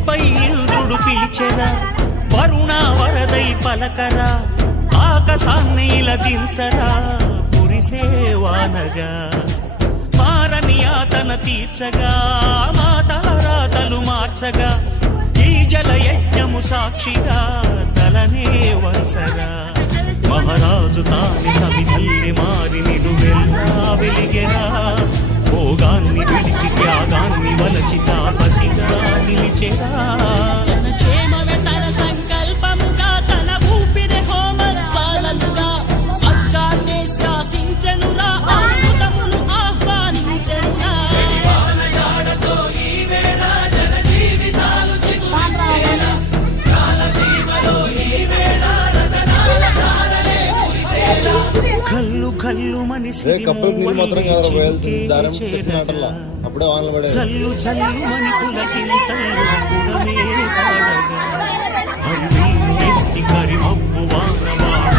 భూమిపై ఇంద్రుడు పిలిచెరా, వరుణ వరదై పలకరా, ఆకాశాన్ని ఇలా దించరా, కురిసేవానగా మారని ఆతన తీర్చగా, మాతల రాతలు మార్చగా, ఈ జల యజ్ఞము సాక్షిగా తలనే వంచగా, మహారాజు తాని సమిధల్లి మారి నిలువెల్లా వెలిగెరా, భోగాన్ని విడిచి త్యాగాన్ని వలచి తాపసిగా నిలిచెరా. జనక్షేమమే తన సంకల్పముగా, తన ఊపిరి హోమజ్వాలలుగా, స్వర్గాన్ని శాసించెనురా, అమృతమును ఆహ్వానించెనురా. కల్లు కల్లు మని చల్లు చల్లు మని పులకింతలు పుడమే పాడగా, హరివిల్లు ఎత్తి కరిమబ్బు వానవాడ